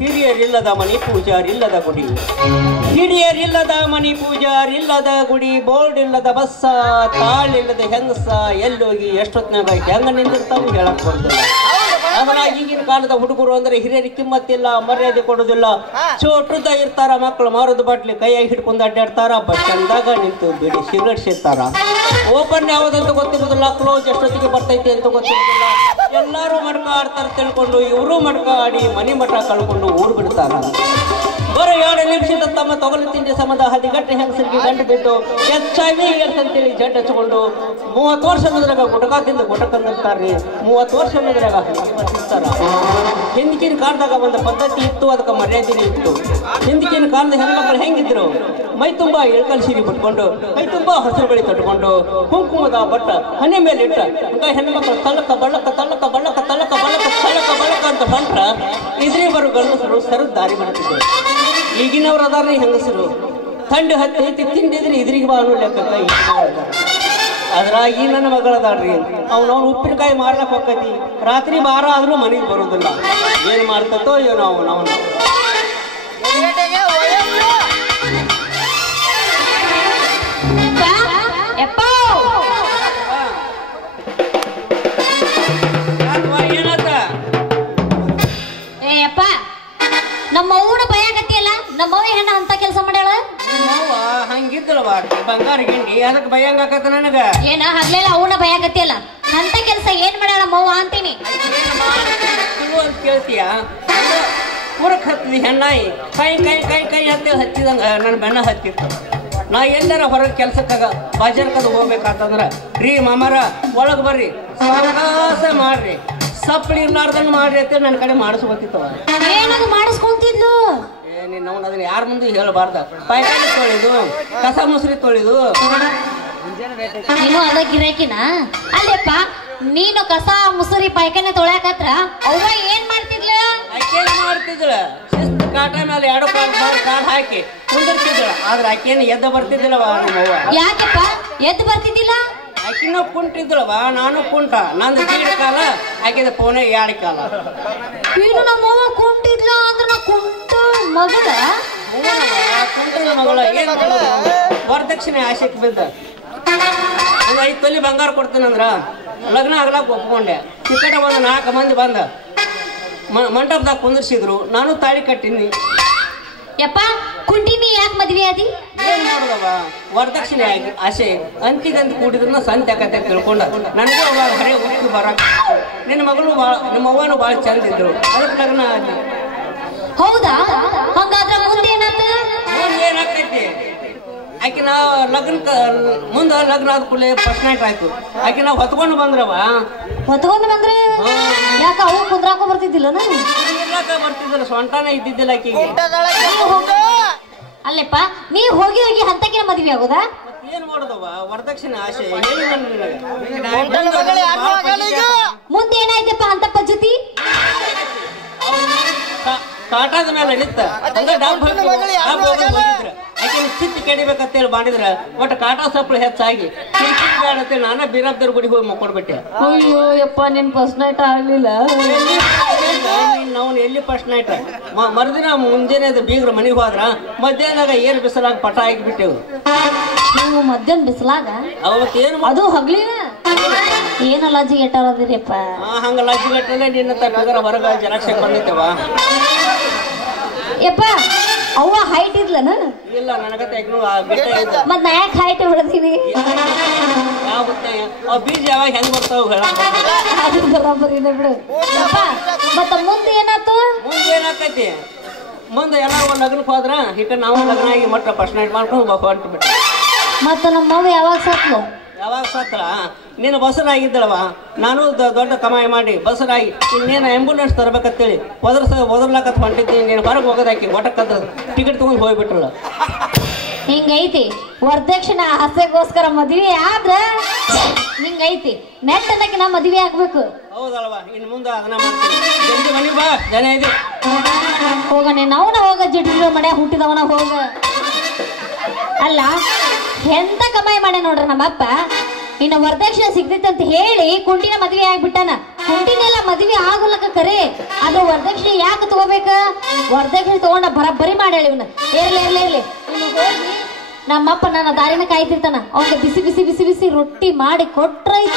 ಹಿರಿಯರಿಲ್ಲದ ಮನಿ ಪೂಜಾರಿಲ್ಲದ ಗುಡಿ, ಹಿರಿಯರಿಲ್ಲದ ಮನಿ ಪೂಜಾರಿಲ್ಲದ ಗುಡಿ, ಬೋರ್ಡ್ ಇಲ್ಲದ ಬಸ್ಸ, ತಾಳಿಲ್ಲದ ಹೆಂಗಸ, ಎಲ್ಲೋಗಿ ಎಷ್ಟೊತ್ತಿನಾಗ ಹೆಂಗ ನಿಂದಿರ್ತಾವ ಹೇಳಕ್ ಬರುದಿಲ್ಲ. ಅದನ್ನ ಈಗಿನ ಕಾಲದ ಹುಡುಗರು ಅಂದ್ರೆ ಹಿರಿಯರಿಗೆ ಕಿಮ್ಮತ್ತಿಲ್ಲ, ಮರ್ಯಾದೆ ಕೊಡುದಿಲ್ಲ. ಚೋಟದ ಇರ್ತಾರ, ಮಕ್ಕಳು ಮಾರುದು ಬಾಟ್ಲಿ ಕೈಯಾಗಿ ಹಿಡ್ಕೊಂಡು ಅಡ್ಡಾಡ್ತಾರ, ಬಸ್ ಸ್ಟ್ಯಾಂಡ್ದಾಗ ನಿಂತು ಬಿಡಿ ಸಿಗರೇಟ್ ಸೇರ್ತಾರ. ಓಪನ್ ಯಾವ್ದಂತ ಗೊತ್ತಿರುದಿಲ್ಲ, ಕ್ಲೋಸ್ ಎಷ್ಟೊತ್ತಿಗೆ ಬರ್ತೈತಿ ಅಂತ ಗೊತ್ತಿರುದಿಲ್ಲ. ಎಲ್ಲಾರು ಮಡ್ಕ ಆಡ್ತಾರ ತಿಳ್ಕೊಂಡು ಇವರು ಮಡ್ಕ ಆಡಿ ಮನಿ ಮಠ ಕಳ್ಕೊಂಡು ಊರು ಬಿಡ್ತಾರ. ಬರೋ 2 ನಿಮಿಷದ ತಮ್ಮ ತೊಗಲು ತಿಂಡಿ ಸಮದ ಹದಿಗಟ್ಟೆ ಹೆಂಗಸರಿಗೆ ಗಂಟು ಬಿದ್ದು HIV ಅಂತೇಳಿ ಜಡ್ ಹಚ್ಕೊಂಡು 30 ವರ್ಷ ಅನ್ನೋದ್ರಾಗ ಗುಟಕ ತಿಂದು ಗುಟಕಂತಾರ್ರಿ. 30 ವರ್ಷ ಅನ್ನೋದ್ರಾಗ ಹಚ್ಚಿಸ್ತಾರ. ಹಿಂದಿನ ಕಾಲದಾಗ ಒಂದು ಪದ್ಧತಿ ಇತ್ತು, ಅದಕ್ಕೆ ಮರ್ಯಾದೆ ಇತ್ತು. ಹಿಂದಿನ ಕಾಲದ ಹೆಣ್ಮಕ್ಳು ಹೆಂಗಿದ್ರು, ಮೈ ತುಂಬಾ ಇಳ್ಕಲ್ ಸೀರೆ ಬಿಟ್ಕೊಂಡು, ಕೈ ತುಂಬಾ ಹಸಿರು ಬಳಿ ತಟ್ಕೊಂಡು, ಕುಂಕುಮದ ಬಟ್ಟ ಹನೆ ಮೇಲೆ ಇಟ್ಟ ಹೆಣ್ಮಕ್ಳು ತಳ್ಳಕ ಬಳ್ಳಕ ತಳ್ಳಕ ಬಳ್ಳಕ ತಳ್ಳಕ ಬಳ್ಳಕ ತಳ್ಳಕ ಬಳ್ಳಕ ಅಂತ ಹೊಂಟ್ರ ಇದ್ರಿ ಬರೋ ಗಂಡಸರು ಸರದ್ ದಾರಿ ಮಾಡ್ತಿದ್ರು. ಈಗಿನವ್ರು ಅದಾರ್ರಿ ಹೆಂಗಸರು, ಥಂಡಿ ಹತ್ತಿ ತಿಂಡಿದ್ರೆ ಇದ್ರಿಗೆ ಬಾ ಅನ್ನೋ ಲೆಕ್ಕ ಕೈ ಅದ್ರಾಗಿ ನನ್ನ ಮಗಳದಾಡ್ರಿ, ಅವ್ನವ್ನು ಉಪ್ಪಿನಕಾಯಿ ಮಾರ್ಲಕ್ ಹೋಗ್ತೈತಿ, ರಾತ್ರಿ ಬಾರ ಆದ್ರೂ ಮನೆಗೆ ಬರೋದಿಲ್ಲ. ಏನ್ ಮಾಡ್ತೋ ಏನೋ ಅವನವನು. ನಮ್ಮ ಅವ್ವನ ಭಯಗತಿಯಲ್ಲ, ನಮ್ಮವ್ವ ಹೆಣ್ಣ ಅಂತ ಕೆಲಸ ಮಾಡ್ಯಾಳ. ಹಂಗಿದ್ದಲ್ವಾ ಬಂಗಾರ ಗಿಂಡಿ, ಅದಕ್ಕೆ ಭಯಂಗ ಆಕತ್ತ ನನಗ. ಏನ ಹಗ್ಲೆಲ್ಲ ಅವನ ಭಯಗತಿಯಲ್ಲ, ಅಂತ ಕೆಲಸ ಏನ್ ಮಾಡ್ಯಾಳ ನಮ್ಮವ್ವ ಅಂತೀನಿ. ಅಂತ ಕೇಳ್ತೀಯ? ಪೂರಕ್ ಹತ್ತಿ ಹೆಣ್ಣಾಯಿ ಕೈ ಕೈ ಕೈ ಕೈ ಹತ್ತಿದಂಗ ನನ್ನ ಬೆನ್ನ ಹತ್ತಿತ್ತು. ನಾ ಎಲ್ಲಾರ ಹೊರಗೆ ಕೆಲ್ಸಕ್ಕಾಗ ಬಾಜಾರ್ಕದು ಹೋಗ್ಬೇಕಾತಂದ್ರ, ರೀ ಮಾಮಾರ ಒಳಗ್ ಬರ್ರಿ, ಸಾವಕಾಸ ಮಾಡ್ರಿ, ಸಪ್ಪಳಿ ಇರ್ಲಾರ್ದಂಗ ಮಾಡ್ರಿ ಅಂತ ನನ್ನ ಕಡೆ ಮಾಡಿಸ್ಕೊತಿತ್ತವ. ಏನದು ಮಾಡಿಸ್ಕೊಂತಿದ್ಲು? ನೀನು ಅದನ್ನ ಯಾರ ಮುಂದೆ ಹೇಳಬಾರ್ದ. ಪಾಯ್ಕಾನಿ ತೊಳಿದು, ಕಸ ಮುಸ್ರಿ ತೊಳಿದು. ನೀನು ಅದ ಗಿರಾಕಿನ ಅಲ್ಲಪ್ಪ. ನೀನು ಕಸ ಮುಸುರಿ ಪಾಯ್ಕಾನೆ ತೊಳ್ಯಾಕತ್ರ ಅವ್ವ ಏನ್ ಮಾಡ್ತಿದ್ಲ? ಆಕೇನ್ ಮಾಡ್ತಿದ್ಳ? ಶಿಸ್ತು ಕಾಟ ಮೇಲೆ 2 ಕಾಲ್ ಹಾಕಿ ಕುಂದಿರ್ತಿದ್ಳ. ಆದ್ರೆ ಆಕೇನು ಎದ್ದ ಬರ್ತಿದ್ದಿಲ್ಲವ ನಮ್ಮವ್ವ. ಯಾಕಪ್ಪ ಎದ್ದು ಬರ್ತಿದ್ದಿಲ್ಲ? ಆಕಿನೂ ಕುಂಟಿದ್ಳವ, ನಾನು ಕುಂಟ. ನಂದು 2 ಕಾಲ, ಆಕಿದ ಫೋನೆ 2 ಕಾಲ. ನೀನು ನಮ್ಮವ್ವ ಕುಂಟಿದ್ಲ ಅಂದ್ರೆ ನಾ ಕುಂಟ ಮಗಳ ಕುಂಟದ ಮಗಳ. ಏನ್ ವರದಕ್ಷಿಣೆ ಆಶೆಕ್ ಬಿದ್ದ. ಒಂದು 5 ತೊಲಿ ಬಂಗಾರ ಕೊಡ್ತೀನಂದ್ರ ಲಗ್ನ ಆಗ್ಲಾಕ ಒಪ್ಕೊಂಡೆ. ಈ ಕಡೆ ಒಂದು 4 ಮಂದಿ ಬಂದ ಮಂಟಪದಾಗ ಕುಂದಿರ್ಸಿದ್ರು, ನಾನು ತಾಳಿ ಕಟ್ಟಿನಿ. ಯಪ್ಪ ಕುಂಟಿನಿ ಯಾಕೆ ಮದ್ವೆ ಆದಿ? ಏನ್ ಮಾಡುದವ, ವರದಕ್ಷಿಣೆ ಆಗಿ ಆಸೆ ಅಂತಿಗಂತ ಕೂಡಿದ್ರನ್ನ ಸಂತೆ ಆಕತ್ತೆ ತಿಳ್ಕೊಂಡ. ನನಗೂ ಅವಾಗ ಹರೇ ಹುಡುಗಿ ಬರಾಕ. ನಿನ್ನ ಮಗಳು ನಿಮ್ಮ ಅವ್ವನು ಭಾಳ ಚಂದ ಇದ್ರು, ಅದಕ್ಕೆ ಲಗ್ನ ಆದಿ. ಹೌದಾ? ಹಂಗಾದ್ರೆ ಮುಂದೆ ಏನಾಗ್ತದೆ? ಏನಾಕೈತಿ? ಆಕೆ ನಾ ಮುಂದ ಲಗ್ನ ಆದ ಕೂಡಲೇ ಫಸ್ಟ್ ನೈಟ್ ಆಯ್ತು. ಆಕೆ ನಾವು ಹೊತ್ಕೊಂಡು ಬಂದ್ರವ. ಹೊತ್ಕೊಂಡು ಬಂದ್ರೆ ಯಾಕ ಅವು ಕುಂದ್ರಾಕ ಬರ್ತಿದ್ದಿಲ್ಲ? ಬರ್ತಿದ್ದಿಲ್ಲ, ಸೊಂಟಾನ ಇದ್ದಿದ್ದಿಲ್ಲ ಆಕೆಗೆ. ಅಲ್ಲಪ್ಪ ನೀ ಹೋಗಿ ಹೋಗಿ ಹಂತಕ್ಕೆ ಮದ್ವೆ ಆಗೋದಾ? ಏನ್ ಮಾಡುದವ, ವರದಕ್ಷಿಣೆ ಆಸೆ. ಮುಂದೆ ಏನಾಯ್ತಪ್ಪ ಅಂತ ಪದ್ಧತಿ? ಕಾಟದ ಮೇಲೆ ನಿತ್ತ ಆಕೆ ಚಿತ್ತ ಕೆಡಿಬೇಕಂತೇಳಿ ಮಾಡಿದ್ರ ಒಟ್ಟು ಕಾಟ ಸಪ್ಪಳು ಹೆಚ್ಚಾಗಿ ಅಂತೇಳಿ ನಾನ ಬೀರಬ್ದವ್ರ ಗುಡಿಗೆ ಹೋಗಿ ಮಕ್ಕೊಡ್ಬಿಟ್ಟೆ. ಅಯ್ಯೋ ಯಪ್ಪ, ನಿನ್ ಫಸ್ಟ್ ನೈಟ್ ಆಗ್ಲಿಲ್ಲ? ನಾವು ಎಲ್ಲಿ ಫಸ್ಟ್ ನೈಟ್ ಮರುದಿನ ಮುಂಜಾನೆ ಬೀಗ್ರ ಮನೆಗೆ ಹೋದ್ರ ಮಧ್ಯಾಹ್ನದಾಗ ಏನ್ ಬಿಸಿಲಾಗ ಪಟ ಹಾಕಿಬಿಟ್ಟೆವು. ನೀವು ಮಧ್ಯಾಹ್ನ ಬಿಸಿಲಾಗ ಅವತ್ತೇನು ಅದು ಹಗ್ಲಿನ ಏನ ಲಜ್ಜಿ ಗೆಟ್ಟದಿರಿಯಪ್ಪ? ಹಂಗ ಲಜ್ಜಿ ಗಟ್ಟಲೆ ನಿನ್ನ ತಗರ ಹೊರಗ ಜಲಕ್ಷ ಬಂದಿತ್ತವ. ಯಪ್ಪ ಅವ್ವ ಹೈಟ್ ಇದ್ಲನ? ಇಲ್ಲ, ನನಗತ್ತೆ ಮತ್ ನಾ ಯಾಕೆ ಹೈಟ್ ಹೊಡೆದೀನಿ? ಬೀಜ ಯಾವಾಗ ಹೆಂಗ್ ಬರ್ತಾವ ಅದು ಬರಾಬರಿನ ಬಿಡು. ಮತ್ತ ಮುಂದೆ ಏನಾಯ್ತು? ಮುಂದೆ ಏನಾಕೈತಿ? ಮುಂದೆ ಎಲ್ಲ ಲಗ್ನಕ್ಕೆ ಹೋದ್ರ ಈಗ ನಾವು ಲಗ್ನ ಆಗಿ ಮಟ್ಟ ಫಸ್ಟ್ ನೈಟ್ ಮಾಡ್ಕೊಂಡು ಹೊಂಟು ಬಿಟ್ಟ. ಮತ್ತ ನಮ್ಮವ್ವ ಯಾವಾಗ ಸತ್ಲು? ಯಾವಾಗ ಸತ್ರ? ನೀನು ಬಸರಾಗಿದ್ದಳವ, ನಾನು ದೊಡ್ಡ ಕಮಾಯಿ ಮಾಡಿ ಬಸರಾಗಿ ಇನ್ನೇನು ಆಂಬುಲೆನ್ಸ್ ತರಬೇಕಂತೇಳಿ ಒದರ್ಲಾಕತ್ ಹೊಂಟಿದ್ದೀನಿ. ನೀನು ಹೊರಗೆ ಹೋಗೋದಾಕಿ ಒಟಕ್ಕಂತ ಟಿಕೆಟ್ ತಗೊಂಡು ಹೋಗ್ಬಿಟ್ರಲ್ಲ. ಹಿಂಗೈತಿ ವರದಕ್ಷಿಣೆ ಆಸೆಗೋಸ್ಕರ ಮದ್ವೆ ಆದ್ರ ಹಿಂಗೈತಿ. ನೆಟ್ ಅನ್ನಕ್ಕೆ ನಾ ಮದ್ವೆ ಆಗ್ಬೇಕು. ಹೌದಲ್ವಾ? ಇನ್ನು ಮುಂದೆ ಅದನ್ನ ಮಾಡ್ತೀನಿ. ಜಲ್ದಿ ಮನೆ ಬಾ, ಜನ ಇದೆ. ಹೋಗ ನೀನು ಅವನ ಹೋಗ, ಜಿಡ್ಡಿರೋ ಮಡ್ಯ ಹುಟ್ಟಿದವನ ಹೋಗ. ಅಲ್ಲ ಎಂತ ಕಮಾಯಿ ಮಾಡೆ ನೋಡ್ರಿ ನಮ್ಮಪ್ಪ. ಇನ್ನು ವರದಕ್ಷಿಣೆ ಸಿಗ್ತೈತೆ ಅಂತ ಹೇಳಿ ಕುಂಟಿನ ಮದ್ವೆ ಆಗ್ಬಿಟ್ಟಾನ. ಕುಂಟಿನೆಲ್ಲ ಮದ್ವೆ ಆಗೋಲಕ್ಕ ಕರೆ ಅದು ವರದಕ್ಷಿಣೆ ಯಾಕೆ ತಗೋಬೇಕ ವರದಕ್ಷಿಣೆ ತಗೊಂಡ ಬರಬ್ಬರಿ ಮಾಡ್ಯಾಳ ಇವನ್ನ ಇರ್ಲಿ ಇರ್ಲಿ ಇರ್ಲಿ ಇನ್ನು ಹೋಗಿ ನಮ್ಮಪ್ಪ ನನ್ನ ದಾರಿನ ಕಾಯ್ತಿರ್ತಾನ ಅವ್ನಿಗೆ ಬಿಸಿ ಬಿಸಿ ಬಿಸಿ ಬಿಸಿ ರೊಟ್ಟಿ ಮಾಡಿ ಕೊಟ್ರೈತ